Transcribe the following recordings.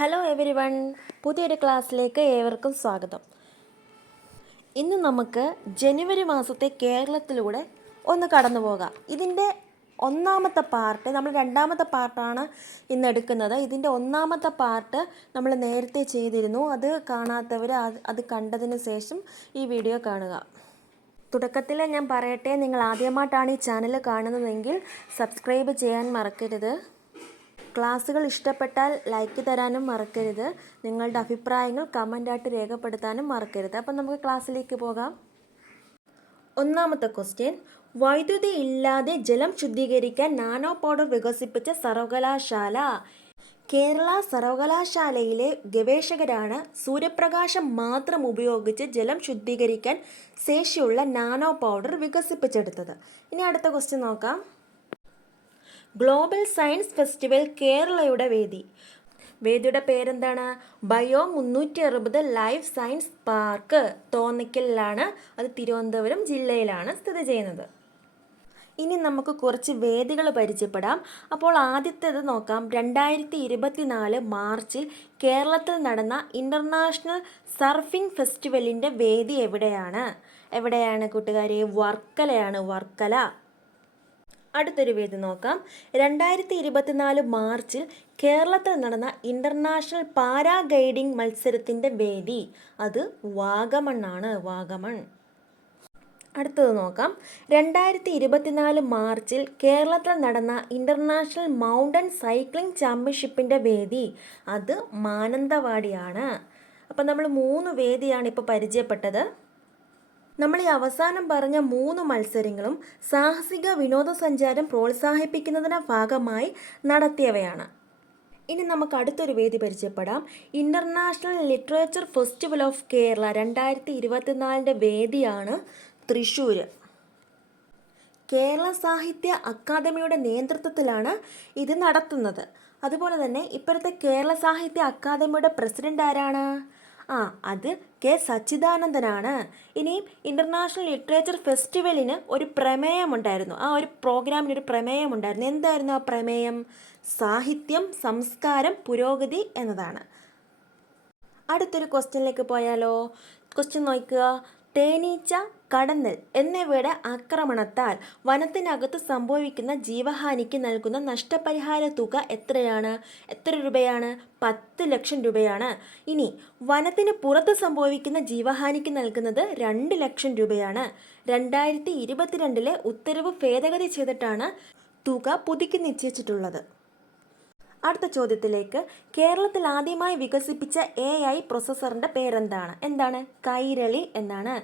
Hello every one, പുതിയൊരു ക്ലാസ്സിലേക്ക് ഏവർക്കും സ്വാഗതം. ഇന്ന് നമുക്ക് ജനുവരി മാസത്തെ കേരളത്തിലൂടെ ഒന്ന് കടന്നു പോകാം. ഇതിൻ്റെ ഒന്നാമത്തെ പാർട്ട്, നമ്മൾ രണ്ടാമത്തെ പാർട്ടാണ് ഇന്ന് എടുക്കുന്നത്. ഇതിൻ്റെ ഒന്നാമത്തെ പാർട്ട് നമ്മൾ നേരത്തെ ചെയ്തിരുന്നു. അത് കാണാത്തവർ അത് കണ്ടതിന് ശേഷം ഈ വീഡിയോ കാണുക. തുടക്കത്തിൽ ഞാൻ പറയട്ടെ, നിങ്ങൾ ആദ്യമായിട്ടാണ് ഈ ചാനൽ കാണുന്നതെങ്കിൽ സബ്സ്ക്രൈബ് ചെയ്യാൻ മറക്കരുത്. ക്ലാസ്സുകൾ ഇഷ്ടപ്പെട്ടാൽ ലൈക്ക് തരാനും മറക്കരുത്. നിങ്ങളുടെ അഭിപ്രായങ്ങൾ കമൻ്റായിട്ട് രേഖപ്പെടുത്താനും മറക്കരുത്. അപ്പം നമുക്ക് ക്ലാസ്സിലേക്ക് പോകാം. ഒന്നാമത്തെ ക്വസ്റ്റ്യൻ: വൈദ്യുതി ഇല്ലാതെ ജലം ശുദ്ധീകരിക്കാൻ നാനോ പൗഡർ വികസിപ്പിച്ച സർവകലാശാല. കേരള സർവകലാശാലയിലെ ഗവേഷകരാണ് സൂര്യപ്രകാശം മാത്രം ഉപയോഗിച്ച് ജലം ശുദ്ധീകരിക്കാൻ ശേഷിയുള്ള നാനോ പൗഡർ വികസിപ്പിച്ചെടുത്തത്. ഇനി അടുത്ത ക്വസ്റ്റ്യൻ നോക്കാം. ഗ്ലോബൽ സയൻസ് ഫെസ്റ്റിവൽ കേരളയുടെ വേദി. വേദിയുടെ പേരെന്താണ്? ബയോ 360 ലൈഫ് സയൻസ് പാർക്ക്, തോന്നിക്കലിലാണ്. അത് തിരുവനന്തപുരം ജില്ലയിലാണ് സ്ഥിതി ചെയ്യുന്നത്. ഇനി നമുക്ക് കുറച്ച് വേദികൾ പരിചയപ്പെടാം. അപ്പോൾ ആദ്യത്തേത് നോക്കാം. 2024 മാർച്ചിൽ കേരളത്തിൽ നടന്ന ഇൻ്റർനാഷണൽ സർഫിംഗ് ഫെസ്റ്റിവലിൻ്റെ വേദി എവിടെയാണ് കൂട്ടുകാരെ? വർക്കലയാണ്, വർക്കല. അടുത്തൊരു വേദി നോക്കാം. 2024 മാർച്ചിൽ കേരളത്തിൽ നടന്ന ഇൻ്റർനാഷണൽ പാരാഗ്ലൈഡിംഗ് മത്സരത്തിൻ്റെ വേദി അത് വാഗമണ്ണാണ്, വാഗമൺ. അടുത്തത് നോക്കാം. 2024 മാർച്ചിൽ കേരളത്തിൽ നടന്ന ഇൻ്റർനാഷണൽ മൗണ്ടൻ സൈക്ലിംഗ് ചാമ്പ്യൻഷിപ്പിൻ്റെ വേദി അത് മാനന്തവാടിയാണ്. അപ്പം നമ്മൾ 3 വേദിയാണ് ഇപ്പോൾ പരിചയപ്പെട്ടത്. നമ്മൾ ഈ അവസാനം പറഞ്ഞ 3 മത്സരങ്ങളും സാഹസിക വിനോദസഞ്ചാരം പ്രോത്സാഹിപ്പിക്കുന്നതിൻ്റെ ഭാഗമായി നടത്തിയവയാണ്. ഇനി നമുക്ക് അടുത്തൊരു വേദി പരിചയപ്പെടാം. International literature festival of Kerala 2024 വേദിയാണ് തൃശ്ശൂർ. കേരള സാഹിത്യ അക്കാദമിയുടെ നേതൃത്വത്തിലാണ് ഇത് നടത്തുന്നത്. അതുപോലെ തന്നെ ഇപ്പോഴത്തെ കേരള സാഹിത്യ അക്കാദമിയുടെ പ്രസിഡന്റ് ആരാണ്? അത് കെ സച്ചിദാനന്ദനാണ്. ഇനിയും ഇൻ്റർനാഷണൽ ലിറ്ററേച്ചർ ഫെസ്റ്റിവലിന് ഒരു പ്രമേയമുണ്ടായിരുന്നു. ആ ഒരു പ്രോഗ്രാമിന് ഒരു പ്രമേയമുണ്ടായിരുന്നു. എന്തായിരുന്നു ആ പ്രമേയം? സാഹിത്യം, സംസ്കാരം, പുരോഗതി എന്നതാണ്. അടുത്തൊരു ക്വസ്റ്റ്യനിലേക്ക് പോയാലോ? ക്വസ്റ്റ്യൻ നോക്കുക. തേനീച്ച, കടന്നൽ എന്നിവയുടെ ആക്രമണത്താൽ വനത്തിനകത്ത് സംഭവിക്കുന്ന ജീവഹാനിക്ക് നൽകുന്ന നഷ്ടപരിഹാര തുക എത്ര രൂപയാണ്? 10 ലക്ഷം രൂപയാണ്. ഇനി വനത്തിന് പുറത്ത് സംഭവിക്കുന്ന ജീവഹാനിക്ക് നൽകുന്നത് 2 ലക്ഷം രൂപയാണ്. 2022 ഉത്തരവ് ഭേദഗതി ചെയ്തിട്ടാണ് തുക പുതുക്കി നിശ്ചയിച്ചിട്ടുള്ളത്. അടുത്ത ചോദ്യത്തിലേക്ക്. കേരളത്തിൽ ആദ്യമായി വികസിപ്പിച്ച AI പ്രൊസസ്സറിൻ്റെ പേരെന്താണ്? കൈരളി എന്നാണ്.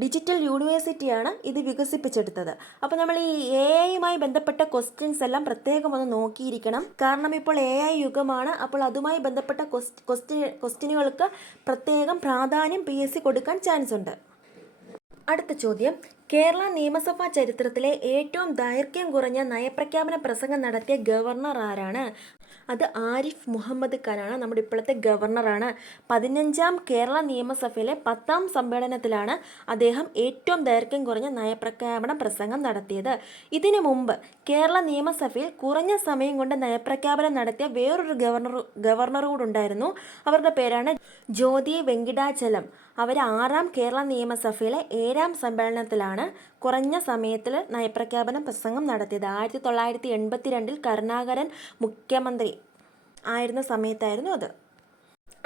ഡിജിറ്റൽ യൂണിവേഴ്സിറ്റിയാണ് ഇത് വികസിപ്പിച്ചെടുത്തത്. അപ്പോൾ നമ്മൾ ഈ AI ബന്ധപ്പെട്ട ക്വസ്റ്റ്യൻസ് എല്ലാം പ്രത്യേകം ഒന്ന് നോക്കിയിരിക്കണം. കാരണം ഇപ്പോൾ AI യുഗമാണ്. അപ്പോൾ അതുമായി ബന്ധപ്പെട്ട ക്വസ്റ്റ്യനുകൾക്ക് പ്രത്യേകം പ്രാധാന്യം PSC കൊടുക്കാൻ ചാൻസ് ഉണ്ട്. അടുത്ത ചോദ്യം. കേരള നിയമസഭാ ചരിത്രത്തിലെ ഏറ്റവും ദൈർഘ്യം കുറഞ്ഞ നയപ്രഖ്യാപന പ്രസംഗം നടത്തിയ ഗവർണർ ആരാണ്? അത് ആരിഫ് മുഹമ്മദ് ഖാനാണ്. നമ്മുടെ ഇപ്പോഴത്തെ ഗവർണറാണ്. 15ാം കേരള നിയമസഭയിലെ 10ാം സമ്മേളനത്തിലാണ് അദ്ദേഹം ഏറ്റവും ദൈർഘ്യം കുറഞ്ഞ നയപ്രഖ്യാപന പ്രസംഗം നടത്തിയത്. ഇതിനു മുമ്പ് കേരള നിയമസഭയിൽ കുറഞ്ഞ സമയം കൊണ്ട് നയപ്രഖ്യാപനം നടത്തിയ വേറൊരു ഗവർണർ കൂടെ ഉണ്ടായിരുന്നു. അവരുടെ പേരാണ് ജ്യോതി വെങ്കിടാചലം. അവർ 6ാം കേരള നിയമസഭയിലെ 7ാം സമ്മേളനത്തിലാണ് കുറഞ്ഞ സമയത്തിൽ നയപ്രഖ്യാപന പ്രസംഗം നടത്തിയത്. 1982 കരുണാകരൻ മുഖ്യമന്ത്രി ആയിരുന്ന സമയത്തായിരുന്നു അത്.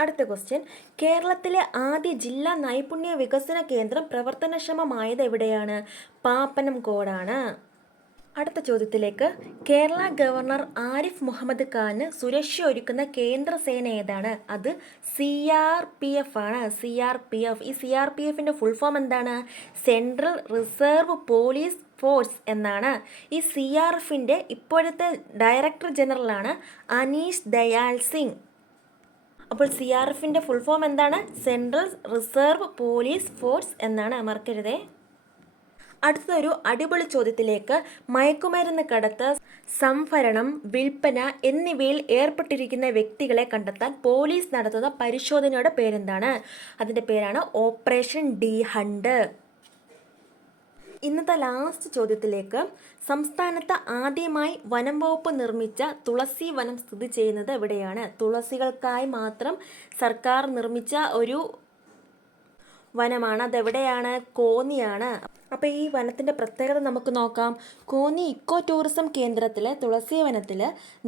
അടുത്ത ക്വസ്റ്റ്യൻ. കേരളത്തിലെ ആദ്യ ജില്ലാ നൈപുണ്യ വികസന കേന്ദ്രം പ്രവർത്തനക്ഷമമായത് എവിടെയാണ്? പാപ്പനംകോടാണ്. അടുത്ത ചോദ്യത്തിലേക്ക്. കേരള ഗവർണർ ആരിഫ് മുഹമ്മദ് ഖാന് സുരക്ഷ ഒരുക്കുന്ന കേന്ദ്ര സേന ഏതാണ്? അത് CRPF ആണ്. CRPF. ഈ CRPFിൻ്റെ ഫുൾ ഫോം എന്താണ്? സെൻട്രൽ റിസർവ് പോലീസ് ഫോഴ്സ് എന്നാണ്. ഈ CRFിൻ്റെ ഇപ്പോഴത്തെ ഡയറക്ടർ ജനറലാണ് അനീഷ് ദയാൽ സിംഗ്. അപ്പോൾ CRFിൻ്റെ ഫുൾ ഫോം എന്താണ്? സെൻട്രൽ റിസർവ് പോലീസ് ഫോഴ്സ് എന്നാണ്, മറക്കരുതേ. അടുത്തൊരു അടിപൊളി ചോദ്യത്തിലേക്ക്. മയക്കുമരുന്ന് കടത്ത്, സംഭരണം, വിൽപ്പന എന്നിവയിൽ ഏർപ്പെട്ടിരിക്കുന്ന വ്യക്തികളെ കണ്ടെത്താൻ പോലീസ് നടത്തുന്ന പരിശോധനയുടെ പേരെന്താണ്? അതിൻ്റെ പേരാണ് ഓപ്പറേഷൻ ഡി ഹണ്ട്. ഇന്നത്തെ ലാസ്റ്റ് ചോദ്യത്തിലേക്ക്. സംസ്ഥാനത്ത് ആദ്യമായി വനം വകുപ്പ് നിർമ്മിച്ച തുളസി വനം സ്ഥിതി ചെയ്യുന്നത് എവിടെയാണ്? തുളസികൾക്കായി മാത്രം സർക്കാർ നിർമ്മിച്ച ഒരു വനമാണ്. അതെവിടെയാണ്? കോന്നിയാണ്. അപ്പോൾ ഈ വനത്തിൻ്റെ പ്രത്യേകത നമുക്ക് നോക്കാം. കോന്നി ഇക്കോ ടൂറിസം കേന്ദ്രത്തിലെ തുളസി വനത്തിൽ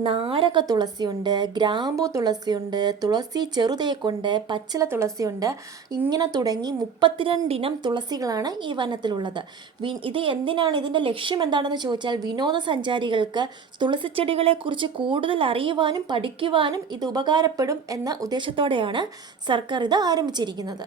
നാരക തുളസിയുണ്ട്, ഗ്രാമ്പൂ തുളസിയുണ്ട്, തുളസി ചെറുതേക്കുണ്ട്, പച്ചില തുളസിയുണ്ട്. ഇങ്ങനെ തുടങ്ങി 32 ഇനം തുളസികളാണ് ഈ വനത്തിലുള്ളത്. ഇത് എന്തിനാണ്, ഇതിൻ്റെ ലക്ഷ്യം എന്താണെന്ന് ചോദിച്ചാൽ വിനോദസഞ്ചാരികൾക്ക് തുളസിച്ചെടികളെക്കുറിച്ച് കൂടുതൽ അറിയുവാനും പഠിക്കുവാനും ഇത് ഉപകാരപ്പെടും എന്ന ഉദ്ദേശത്തോടെയാണ് സർക്കാർ ഇത് ആരംഭിച്ചിരിക്കുന്നത്.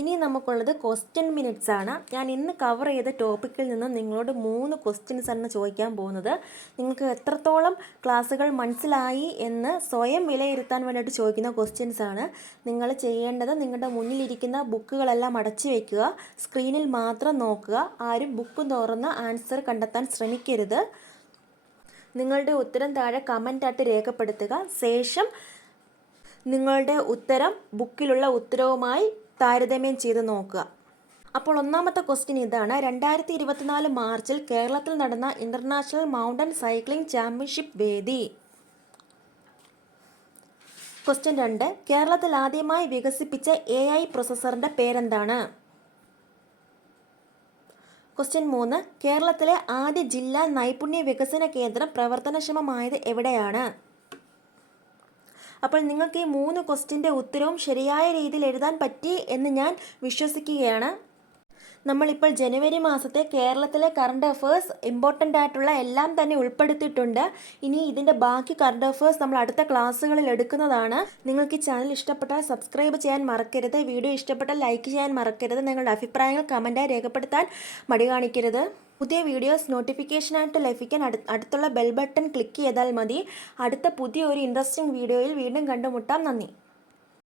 ഇനി നമുക്കുള്ളത് ക്വസ്റ്റ്യൻ മിനിറ്റ്സ് ആണ്. ഞാൻ ഇന്ന് കവർ ചെയ്ത ടോപ്പിക്കിൽ നിന്ന് നിങ്ങളോട് 3 ക്വസ്റ്റ്യൻസ് ആണ് ചോദിക്കാൻ പോകുന്നത്. നിങ്ങൾക്ക് എത്രത്തോളം ക്ലാസ്സുകൾ മനസ്സിലായി എന്ന് സ്വയം വിലയിരുത്താൻ വേണ്ടിയിട്ട് ചോദിക്കുന്ന ക്വസ്റ്റ്യൻസ് ആണ്. നിങ്ങൾ ചെയ്യേണ്ടത് നിങ്ങളുടെ മുന്നിലിരിക്കുന്ന ബുക്കുകളെല്ലാം അടച്ചു വയ്ക്കുക, സ്ക്രീനിൽ മാത്രം നോക്കുക. ആരും ബുക്ക് തുറന്ന് ആൻസർ കണ്ടെത്താൻ ശ്രമിക്കരുത്. നിങ്ങളുടെ ഉത്തരം താഴെ കമൻ്റായിട്ട് രേഖപ്പെടുത്തുക. ശേഷം നിങ്ങളുടെ ഉത്തരം ബുക്കിലുള്ള ഉത്തരവുമായി താരതമ്യം ചെയ്ത് നോക്കുക. അപ്പോൾ ഒന്നാമത്തെ ക്വസ്റ്റ്യൻ ഇതാണ്. 2024 മാർച്ചിൽ കേരളത്തിൽ നടന്ന ഇൻ്റർനാഷണൽ മൗണ്ടൻ സൈക്ലിംഗ് ചാമ്പ്യൻഷിപ്പ് വേദി. ക്വസ്റ്റ്യൻ 2. കേരളത്തിൽ ആദ്യമായി വികസിപ്പിച്ച AI പ്രൊസസ്സറിൻ്റെ പേരെന്താണ്? ക്വസ്റ്റ്യൻ 3. കേരളത്തിലെ ആദ്യ ജില്ലാ നൈപുണ്യ വികസന കേന്ദ്രം പ്രവർത്തനക്ഷമമായത് എവിടെയാണ്? അപ്പോൾ നിങ്ങൾക്ക് ഈ 3 ക്വസ്റ്റ്യൻ്റെ ഉത്തരവും ശരിയായ രീതിയിൽ എഴുതാൻ പറ്റി എന്ന് ഞാൻ വിശ്വസിക്കുകയാണ്. നമ്മളിപ്പോൾ ജനുവരി മാസത്തെ കേരളത്തിലെ കറണ്ട് അഫേഴ്സ് ഇമ്പോർട്ടൻ്റ് ആയിട്ടുള്ള എല്ലാം തന്നെ ഉൾപ്പെടുത്തിയിട്ടുണ്ട്. ഇനി ഇതിൻ്റെ ബാക്കി കറണ്ട് അഫേഴ്സ് നമ്മൾ അടുത്ത ക്ലാസ്സുകളിൽ എടുക്കുന്നതാണ്. നിങ്ങൾക്ക് ഈ ചാനൽ ഇഷ്ടപ്പെട്ടാൽ സബ്സ്ക്രൈബ് ചെയ്യാൻ മറക്കരുത്. വീഡിയോ ഇഷ്ടപ്പെട്ടാൽ ലൈക്ക് ചെയ്യാൻ മറക്കരുത്. നിങ്ങളുടെ അഭിപ്രായങ്ങൾ കമൻറ്റായി രേഖപ്പെടുത്താൻ മടി കാണിക്കരുത്. പുതിയ വീഡിയോസ് നോട്ടിഫിക്കേഷനായിട്ട് ലഭിക്കാൻ അടുത്തുള്ള ബെൽ ബട്ടൺ ക്ലിക്ക് ചെയ്താൽ മതി. അടുത്ത പുതിയ ഒരു ഇൻട്രസ്റ്റിംഗ് വീഡിയോയിൽ വീണ്ടും കണ്ടുമുട്ടാം. നന്ദി.